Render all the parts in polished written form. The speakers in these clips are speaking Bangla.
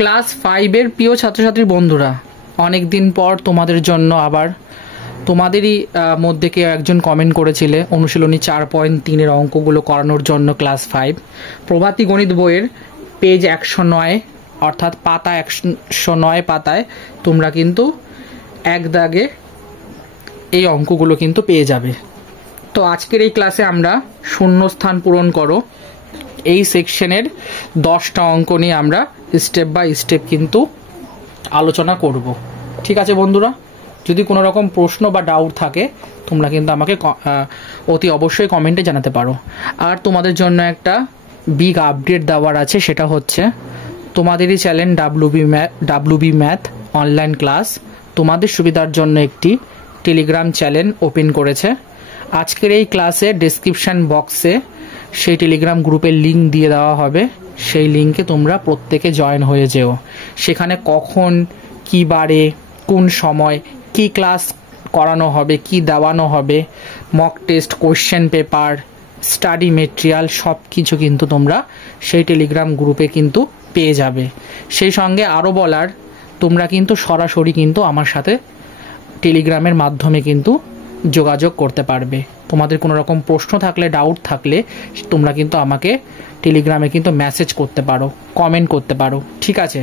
ক্লাস 5-এর প্রিয় ছাত্রছাত্রী বন্ধুরা, অনেক দিন পর তোমাদের জন্য আবার তোমাদেরই মধ্যে কেউ একজন কমেন্ট করেছিলে অনুশীলনী 4.3-এর অঙ্কগুলো করানোর জন্য ক্লাস 5 প্রভাতী গণিত বইয়ের পেজ 109 অর্থাৎ পাতা 109 পাতায় তোমরা কিন্তু এক দাগে এই অঙ্কগুলো কিন্তু পেয়ে যাবে। তো আজকের এই ক্লাসে আমরা শূন্যস্থান পূরণ করো এই সেকশনের 10টা অঙ্ক নিয়ে আমরা স্টেপ বাই স্টেপ কিন্তু আলোচনা করব। ঠিক আছে বন্ধুরা, যদি কোনো রকম প্রশ্ন বা ডাউট থাকে তোমরা কিন্তু আমাকে অতি অবশ্যই কমেন্টে জানাতে পারো। আর তোমাদের জন্য একটা বিগ আপডেট দেওয়ার আছে, সেটা হচ্ছে তোমাদেরই channel WB math online class তোমাদের সুবিধার জন্য একটি টেলিগ্রাম চ্যানেল ওপেন করেছে। আজকের এই ক্লাসে ডেসক্রিপশন বক্সে সেই টেলিগ্রাম গ্রুপের লিঙ্ক দিয়ে দেওয়া হবে, সেই লিঙ্কে তোমরা প্রত্যেকে জয়েন হয়ে যেও। সেখানে কখন, কী বারে, কোন সময়, কি ক্লাস করানো হবে, কি দেওয়ানো হবে, mock test, question paper, study material সব কিছু কিন্তু তোমরা সেই টেলিগ্রাম গ্রুপে কিন্তু পেয়ে যাবে। সেই সঙ্গে আরও বলার, তোমরা কিন্তু সরাসরি কিন্তু আমার সাথে টেলিগ্রামের মাধ্যমে কিন্তু যোগাযোগ করতে পারবে। তোমাদের কোনো রকম প্রশ্ন থাকলে, ডাউট থাকলে তোমরা কিন্তু আমাকে টেলিগ্রামে কিন্তু মেসেজ করতে পারো, কমেন্ট করতে পারো। ঠিক আছে,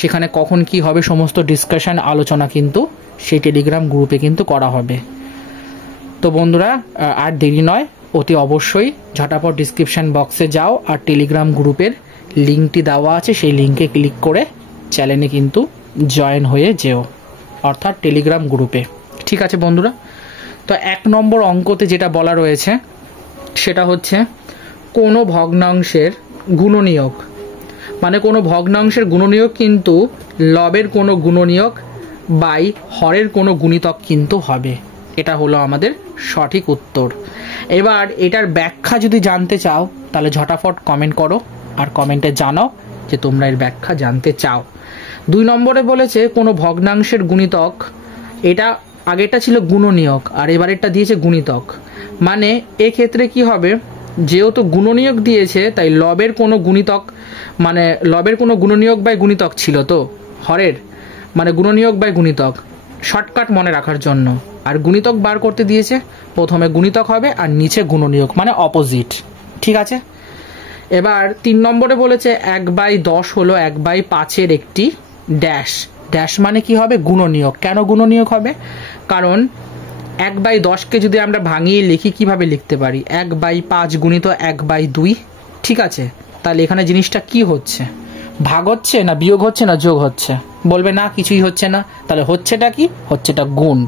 সেখানে কখন কি হবে সমস্ত ডিসকাশন আলোচনা কিন্তু সেই টেলিগ্রাম গ্রুপে কিন্তু করা হবে। তো বন্ধুরা আর দেরি নয়, অতি অবশ্যই ঝটাপট ডিসক্রিপশন বক্সে যাও আর টেলিগ্রাম গ্রুপের লিঙ্কটি দেওয়া আছে, সেই লিঙ্কে ক্লিক করে চ্যানেলে কিন্তু জয়েন হয়ে যেও, অর্থাৎ টেলিগ্রাম গ্রুপে। ঠিক আছে বন্ধুরা, তো 1 নম্বর অঙ্কতে যেটা বলা রয়েছে সেটা হচ্ছে কোনো ভগ্নাংশের গুণনীয়ক, মানে কোনো ভগ্নাংশের গুণনীয়ক কিন্তু লবের কোনো গুণনীয়ক বাই হরের কোনো গুণিতক কিন্তু হবে। এটা হলো আমাদের সঠিক উত্তর। এবার এটার ব্যাখ্যা যদি জানতে চাও তাহলে ঝটাফট কমেন্ট করো আর কমেন্টে জানাও যে তোমরা এর ব্যাখ্যা জানতে চাও। 2 নম্বরে বলেছে কোনো ভগ্নাংশের গুণিতক, এটা আগেটা ছিল গুণনীয়ক আর এবারেরটা দিয়েছে গুণিতক। মানে এক্ষেত্রে কি হবে, যেহেতু গুণনীয়ক দিয়েছে তাই লবের কোনো গুণিতক, মানে লবের কোনো গুণনীয়ক বাই গুণিতক ছিল তো হরের, মানে গুণনীয়ক বাই গুণিতক শর্টকাট মনে রাখার জন্য। আর গুণিতক বার করতে দিয়েছে, প্রথমে গুণিতক হবে আর নিচে গুণনীয়ক, মানে অপোজিট। ঠিক আছে, এবার 3 নম্বরে বলেছে 1/10 হলো 1/5-এর একটি ড্যাশ। ড্যাশ মানে কি হবে, গুণনীয়ক। কেন গুণনীয়ক হবে, কারণ 1/10কে যদি আমরা ভাঙিয়ে লিখি কিভাবে লিখতে পারি, 1/5 গুণিত 1/2। ঠিক আছে, তাহলে এখানে জিনিসটা কি হচ্ছে, ভাগ হচ্ছে না বিয়োগ হচ্ছে না যোগ হচ্ছে? বলবে না কিছুই হচ্ছে না, তাহলে হচ্ছেটা কি, হচ্ছেটা গুণ,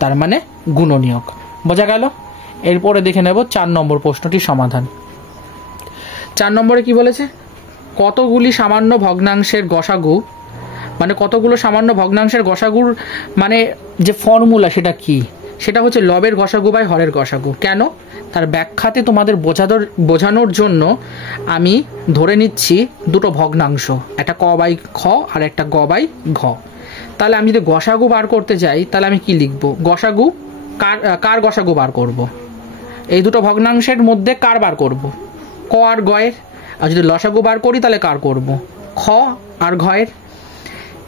তার মানে গুণনীয়ক। বোঝা গেল? এরপরে দেখে নেব 4 নম্বর প্রশ্নটির সমাধান। 4 নম্বরে কি বলেছে, কতগুলি সামান্য ভগ্নাংশের গসাগু, মানে কতগুলো সামান্য ভগ্নাংশের গসাগুর মানে যে ফর্মুলা সেটা কি, সেটা হচ্ছে লবের গসাগু বাই হরের গসাগু। কেন, তার ব্যাখ্যাতে তোমাদের বোঝানোর জন্য আমি ধরে নিচ্ছি দুটো ভগ্নাংশ, একটা ক বাই খ আর একটা গ বাই ঘ। তাহলে আমি যদি গসাগু বার করতে যাই তাহলে আমি কি লিখব, গসাগু কার গসাগু বার করব, এই দুটো ভগ্নাংশের মধ্যে কার বার করব, ক আর গয়ের। আর যদি লসাগু বার করি তাহলে কার করব, খ আর ঘয়ের।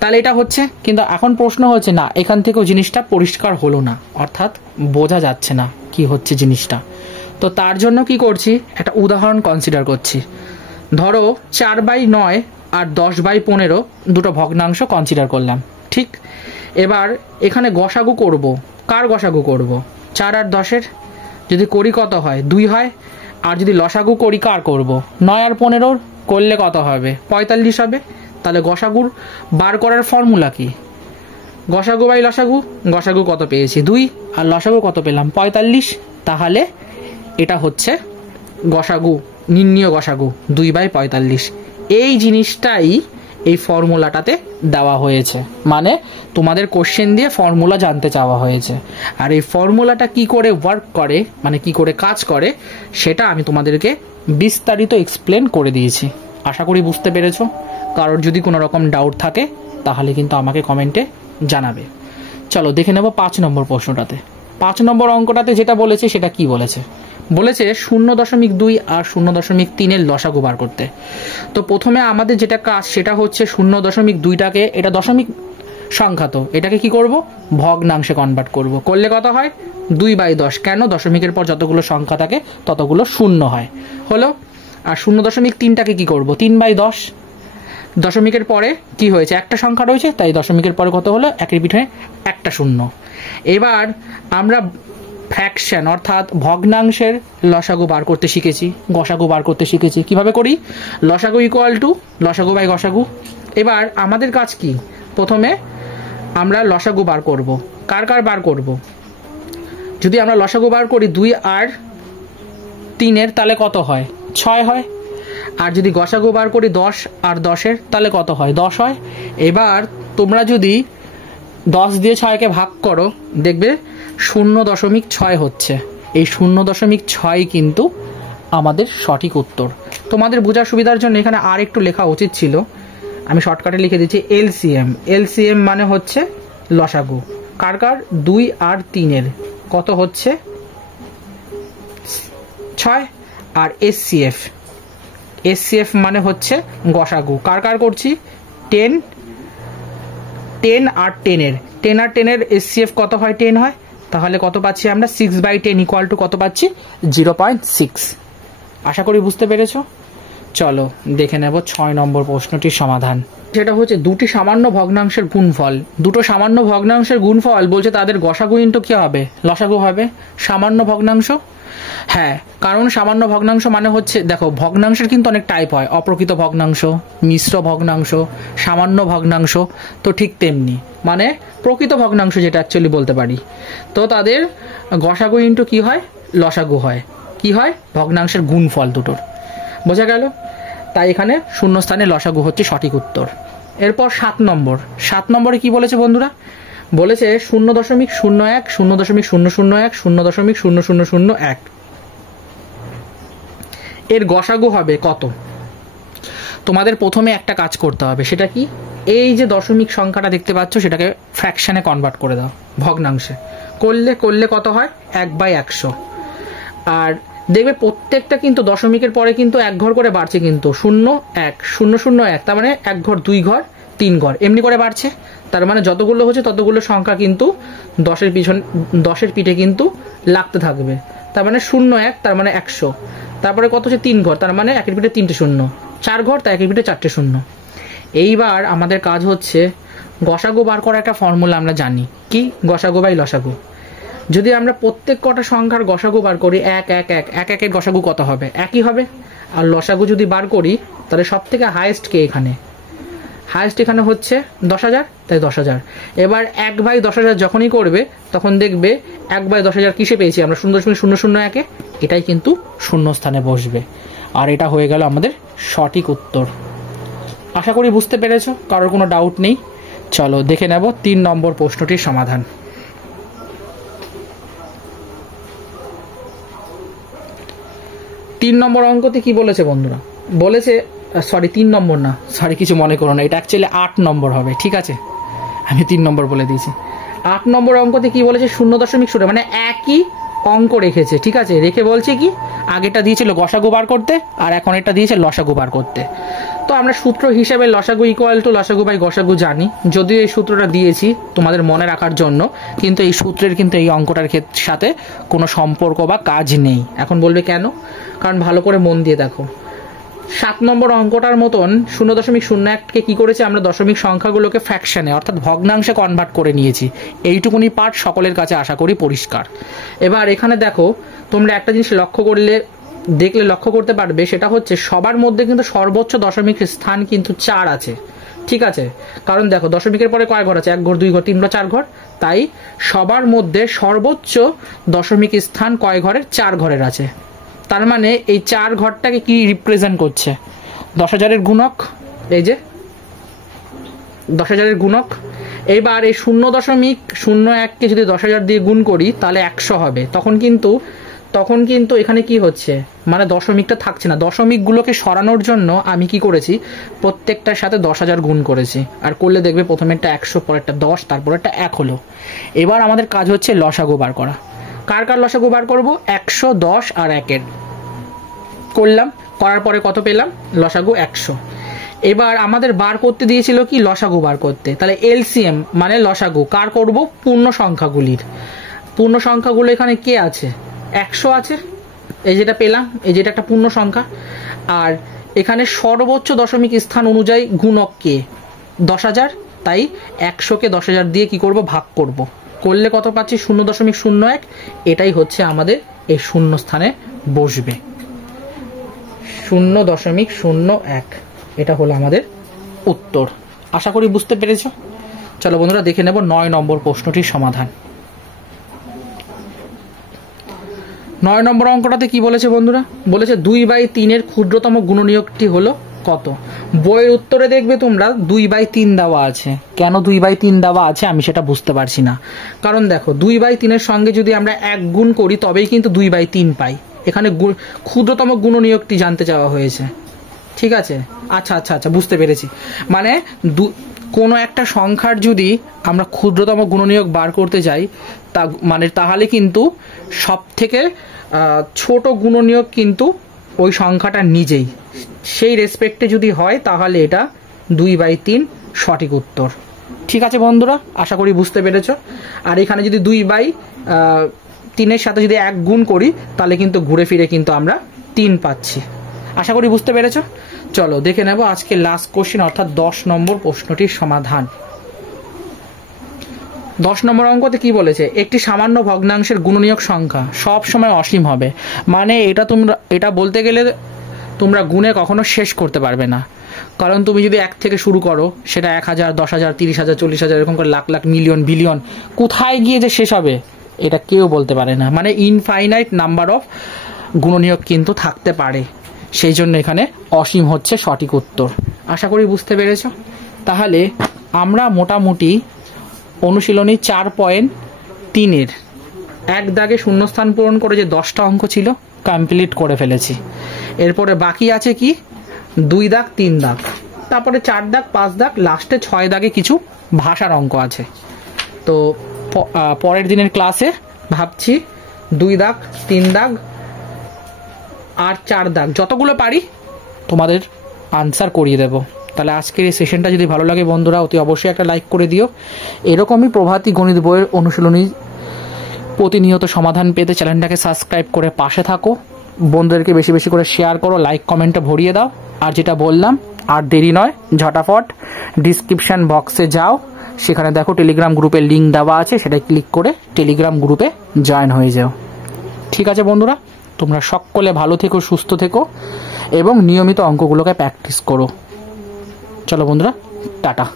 তাহলে এটা হচ্ছে, কিন্তু এখন প্রশ্ন হচ্ছে না, এখান থেকেও জিনিসটা পরিষ্কার হলো না, অর্থাৎ বোঝা যাচ্ছে না কি হচ্ছে জিনিসটা। তো তার জন্য কি করছি, একটা উদাহরণ কনসিডার করছি। ধরো 4/9 আর 10/15 দুটো ভগ্নাংশ কনসিডার করলাম। ঠিক, এবার এখানে গসাগু করব, কার গসাগু করব, 4 আর 10-এর। যদি করি কত হয়, 2 হয়। আর যদি লসাগু করি কার করব, 9 আর 15 করলে কত হবে, 45 হবে। তাহলে গসাগুর বার করার ফর্মুলা কি, গসাগু বাই লসাগু। গসাগু কত পেয়েছি, 2, আর লসাগু কত পেলাম, 45। তাহলে এটা হচ্ছে গসাগু, নির্ণীয় গসাগু 2/45। এই জিনিসটাই এই ফর্মুলাটাতে দেওয়া হয়েছে, মানে তোমাদের কোশ্চেন দিয়ে ফর্মুলা জানতে চাওয়া হয়েছে। আর এই ফর্মুলাটা কি করে ওয়ার্ক করে, মানে কি করে কাজ করে, সেটা আমি তোমাদেরকে বিস্তারিত এক্সপ্লেন করে দিয়েছি। আশা করি বুঝতে পেরেছো। কারোর যদি কোনো রকম ডাউট থাকে তাহলে কিন্তু আমাকে কমেন্টে জানাবে। চলো দেখে নেব 5 নম্বর প্রশ্নটাতে। 5 নম্বর অঙ্কটাতে যেটা বলেছে সেটা কি বলেছে, বলেছে 0.2 আর 0.3 লসাগু বার করতে। তো প্রথমে আমাদের যেটা কাজ সেটা হচ্ছে 0.2টাকে, এটা দশমিক সংখ্যা, তো এটাকে কি করব, ভগ্নাংশে কনভার্ট করব। করলে কত হয়, 2/10। কেন, দশমিকের পর যতগুলো সংখ্যা থাকে ততগুলো শূন্য হয়, হলো। আর 0.3টাকে কি করব, 3/10। দশমিকের পরে কি হয়েছে, একটা সংখ্যা রয়েছে, তাই দশমিকের পরে কত হলো, এক রিপিট হয়ে একটা শূন্য। এবার আমরা ফ্র্যাকশন অর্থাৎ ভগ্নাংশের লসাগু বার করতে শিখেছি, গসাগু বার করতে শিখেছি। কিভাবে করি, লসাগু ইকুয়াল টু লসাগু বাই গসাগু। এবার আমাদের কাজ কি, প্রথমে আমরা লসাগু বার করব। কার কার বার করব, যদি আমরা লসাগু বার করি 2 আর 3 তাহলে কত হয়, 6 হয়। আর যদি গসাগু বার করি 10 আর 10 তাহলে কত হয়, 10 হয়। এবার তোমরা যদি 10 দিয়ে 6কে ভাগ করো, দেখবে 0.6 হচ্ছে। এই 0.6 কিন্তু আমাদের সঠিক উত্তর। তোমাদের বোঝার সুবিধার জন্য এখানে আর একটু লেখা উচিত ছিল, আমি শর্টকাটে লিখে দিচ্ছি এলসিএম। এলসিএম মানে হচ্ছে লসাগু, কার কার, 2 আর 3 কত হচ্ছে 6। আর এসসিএফ, এসসিএফ মানে হচ্ছে গসাগু, কার কার করছি, 10 আর 10 আর 10 এসসিএফ কত হয়, 10 হয়। তাহলে কত পাচ্ছি আমরা, 6/10 ইকুয়াল টু কত পাচ্ছি, 0.6। আশা করি বুঝতে পেরেছ। চলো দেখে নেব 6 নম্বর প্রশ্নটির সমাধান। সেটা হচ্ছে দুটি সামান্য ভগ্নাংশের গুণফল। দুটো সামান্য ভগ্নাংশের গুণফল বলছে তাদের গসাগু ইনটু কি হবে, লসাগু হবে। সামান্য ভগ্নাংশ, হ্যাঁ, কারণ সামান্য ভগ্নাংশ মানে হচ্ছে, দেখো ভগ্নাংশের কিন্তু অনেক টাইপ হয়, অপ্রকৃত ভগ্নাংশ, মিশ্র ভগ্নাংশ, সামান্য ভগ্নাংশ। তো ঠিক তেমনি মানে প্রকৃত ভগ্নাংশ যেটা অ্যাকচুয়ালি বলতে পারি, তো তাদের গসাগু ইনটু কি হয়, লসাগু হয়। কি হয়, ভগ্নাংশের গুণফল দুটোর, বোঝা গেল। তাই এখানে শূন্যস্থানে লসাগু হচ্ছে সঠিক উত্তর। এরপর 7 নম্বর। 7 নম্বরে কি বলেছে বন্ধুরা, বলেছে 0.01, 0.001, 0.0001 এর গসাগু হবে কত। তোমাদের প্রথমে একটা কাজ করতে হবে, সেটা কি, এই যে দশমিক সংখ্যাটা দেখতে পাচ্ছ সেটাকে ফ্র্যাকশনে কনভার্ট করে দাও, ভগ্নাংশে। করলে কত হয়, 1/100। আর দেখবে প্রত্যেকটা কিন্তু দশমিকের পরে কিন্তু এক ঘর করে বাড়ছে, কিন্তু 0 1 0 0 1, তার মানে 1 ঘর 2 ঘর 3 ঘর এমনি করে বাড়ছে। তার মানে যতগুলো হচ্ছে ততগুলো সংখ্যা কিন্তু 10-এর পিঠে কিন্তু লাগতে থাকবে। তার মানে 0 1, তার মানে 100। তারপরে কত হচ্ছে, 3 ঘর, তার মানে 1-এর পিঠে 3টে শূন্য, 4 ঘর, তাই 1-এর পিঠে 4টে শূন্য। এইবার আমাদের কাজ হচ্ছে গসাগু বার করা একটা ফর্মুলা আমরা জানি, কি, গসাগু বাই লসাগু। যদি আমরা প্রত্যেক কটা সংখ্যার গসাগু বার করি, 1 1 1 1 1 গসাগু কত হবে, একই হবে। আর লসাগু যদি বার করি তাহলে সব থেকে হাইয়েস্ট কে, এখানে হাইয়েস্ট এখানে হচ্ছে 10,000, তাই 10,000। এবার 1/10,000 যখনই করবে তখন দেখবে 1/10,000 কিসে পেয়েছি আমরা, 0.001। এটাই কিন্তু শূন্যস্থানে বসবে। আর এটা হয়ে গেল আমাদের সঠিক উত্তর। আশা করি বুঝতে পেরেছো, কারোর কোনো ডাউট নেই। চলো দেখে নেব 3 নম্বর প্রশ্নটির সমাধান। 3 নম্বর অঙ্কতে কি বলেছে বন্ধুরা, বলেছে, সরি 3 নম্বর না, সরি কিছু মনে করো না, এটা অ্যাকচুয়ালি 8 নম্বর হবে, ঠিক আছে, আমি 3 নম্বর বলে দিয়েছি। 8 নম্বর অঙ্কতে কি বলেছে, 0.0 মানে একই অঙ্ক রেখেছে, ঠিক আছে, রেখে বলছে কি, আগেটা দিয়েছিল গসাগু বার করতে আর এখন এটা দিয়েছে লসাগু বার করতে। তো আমরা সূত্র হিসেবে লসাগু ইকুয়াল টু লসাগু বাই গসাগু জানি, যদিও এই সূত্রটা দিয়েছি তোমাদের মনে রাখার জন্য, কিন্তু এই সূত্রের কিন্তু এই অঙ্কটার সাথে কোনো সম্পর্ক বা কাজ নেই। এখন বলবে কেন, কারণ ভালো করে মন দিয়ে দেখো, 7 নম্বর অঙ্কটার মতন 0.01কে কি করেছে, আমরা দশমিক সংখ্যাগুলোকে ফ্র্যাকশনে অর্থাৎ ভগ্নাংশে কনভার্ট করে নিয়েছি। এইটুকুনি পার্ট সকলের কাছে আশা করি পরিষ্কার। এবার এখানে দেখো, তোমরা একটা জিনিস লক্ষ্য করতে পারবে, সেটা হচ্ছে সবার মধ্যে কিন্তু সর্বোচ্চ দশমিক স্থান কিন্তু 4 আছে, ঠিক আছে। কারণ দেখো দশমিকের পরে কয় ঘর আছে, 1 ঘর 2 ঘর 3 ঘর 4 ঘর, তাই সবার মধ্যে সর্বোচ্চ দশমিক স্থান কয় ঘরের, 4 ঘরের আছে। তার মানে এই 4 ঘরটাকে কি রিপ্রেজেন্ট করছে, 10,000-এর গুণক, এই যে 10,000-এর গুণক। এইবার এই 0.01কে যদি 10,000 দিয়ে গুণ করি তাহলে 100 হবে। তখন কিন্তু এখানে কি হচ্ছে, মানে দশমিকটা থাকছে না। দশমিকগুলোকে সরানোর জন্য আমি কি করেছি, প্রত্যেকটার সাথে 10,000 গুণ করেছি। আর করলে দেখবে প্রথমেরটা 100, পরেরটা 10, তারপরেরটা 1 হলো। এবার আমাদের কাজ হচ্ছে লসাগু বার করা। কার কার লসাগু বার করব? 110 আর 1-এর করলাম, করার পরে কত পেলাম? লসাগু 100। এবার আমাদের বার করতে দিয়েছিল কি? লসাগু বার করতে। তাহলে এলসিএম মানে লসাগু কার করব? পূর্ণ সংখ্যাগুলির। পূর্ণ সংখ্যাগুলো এখানে কে আছে? 100 আছে, এই যেটা পেলাম, এই যেটা একটা পূর্ণ সংখ্যা। আর এখানে সর্বোচ্চ দশমিক স্থান অনুযায়ী গুণক কে? 10,000। তাই 100কে 10,000 দিয়ে কি করব? ভাগ করব। করলে কত পাচ্ছি? 0.01। এটাই হচ্ছে আমাদের এই শূন্য স্থানে বসবে, 0.01। এটা হলো আমাদের উত্তর। আশা করি বুঝতে পেরেছ। চলো বন্ধুরা দেখে নেব 9 নম্বর প্রশ্নটির সমাধান। 9 নম্বর অঙ্কটাতে কি বলেছে বন্ধুরা? বলেছে 2/3 ক্ষুদ্রতম গুণনীয়কটি হলো কত? বইয়ের উত্তরে দেখবে তোমরা 2/3 দেওয়া আছে। কেন 2/3 দেওয়া আছে আমি সেটা বুঝতে পারছি না। কারণ দেখো 2/3 সঙ্গে যদি আমরা 1 গুণ করি তবেই কিন্তু 2/3 পাই। এখানে ক্ষুদ্রতম গুণনীয়কটি জানতে চাওয়া হয়েছে। ঠিক আছে, আচ্ছা আচ্ছা আচ্ছা, বুঝতে পেরেছি। মানে কোনো একটা সংখ্যার যদি আমরা ক্ষুদ্রতম গুণনীয়ক বার করতে যাই তাহলে কিন্তু সব থেকে ছোট গুণনীয়ক কিন্তু ওই সংখ্যাটা নিজেই, সেই রেসপেক্টে যদি হয় তাহলে এটা 2/3 সঠিক উত্তর। ঠিক আছে বন্ধুরা, আশা করি বুঝতে পেরেছ। আর এখানে যদি 2/3 সাথে যদি 1 গুণ করি তাহলে কিন্তু ঘুরে ফিরে কিন্তু আমরা 3 পাচ্ছি। আশা করি বুঝতে পেরেছ। চলো দেখে নেব আজকে লাস্ট কোশ্চেন অর্থাৎ 10 নম্বর প্রশ্নটির সমাধান। 10 নম্বর অঙ্কতে কি বলেছে? একটি সামান্য ভগ্নাংশের গুণনীয়ক সংখ্যা সব সময় অসীম হবে। মানে এটা বলতে গেলে তোমরা গুণে কখনো শেষ করতে পারবে না। কারণ তুমি যদি 1 থেকে শুরু করো, সেটা 1000, 10,000, 30,000, 40,000 এরকম করে লাখ লাখ, মিলিয়ন, বিলিয়ন, কোথায় গিয়ে যে শেষ হবে এটা কেউ বলতে পারে না। মানে ইনফাইনাইট নাম্বার অফ গুণনীয়ক কিন্তু থাকতে পারে, সেই জন্য এখানে অসীম হচ্ছে সঠিক উত্তর। আশা করি বুঝতে পেরেছ। তাহলে আমরা মোটামুটি অনুশীলনী 4.3-এর 1 দাগে শূন্যস্থান পূরণ করে যে 10টা অঙ্ক ছিল কমপ্লিট করে ফেলেছি। এরপরে বাকি আছে কি? 2 দাগ, 3 দাগ, তারপরে 4 দাগ, 5 দাগ, লাস্টে 6 দাগে কিছু ভাষার অঙ্ক আছে। তো পরের দিনের ক্লাসে ভাবছি 2 দাগ, 3 দাগ আর 4 দাগ যতগুলো পারি তোমাদের আনসার করিয়ে দেব। তাহলে আজকের এই সেশনটা যদি ভালো লাগে বন্ধুরা অতি অবশ্যই একটা লাইক করে দিও। এরকমই প্রভাতী গণিত বইয়ের অনুশীলনী প্রতিনিয়ত সমাধান পেতে চ্যানেলটাকে সাবস্ক্রাইব করে পাশে থাকো। বন্ধুদেরকে বেশি বেশি করে শেয়ার করো, লাইক কমেন্টে ভরিয়ে দাও। আর যেটা বললাম, আর দেরি নয়, ঝটাফট ডিসক্রিপশন বক্সে যাও, সেখানে দেখো টেলিগ্রাম গ্রুপের লিঙ্ক দেওয়া আছে, সেটা ক্লিক করে টেলিগ্রাম গ্রুপে জয়েন হয়ে যাও। ঠিক আছে বন্ধুরা, তোমরা সকলে ভালো থেকো, সুস্থ থেকো এবং নিয়মিত অঙ্কগুলোকে প্র্যাকটিস করো। চলো বন্ধুরা, টাটা।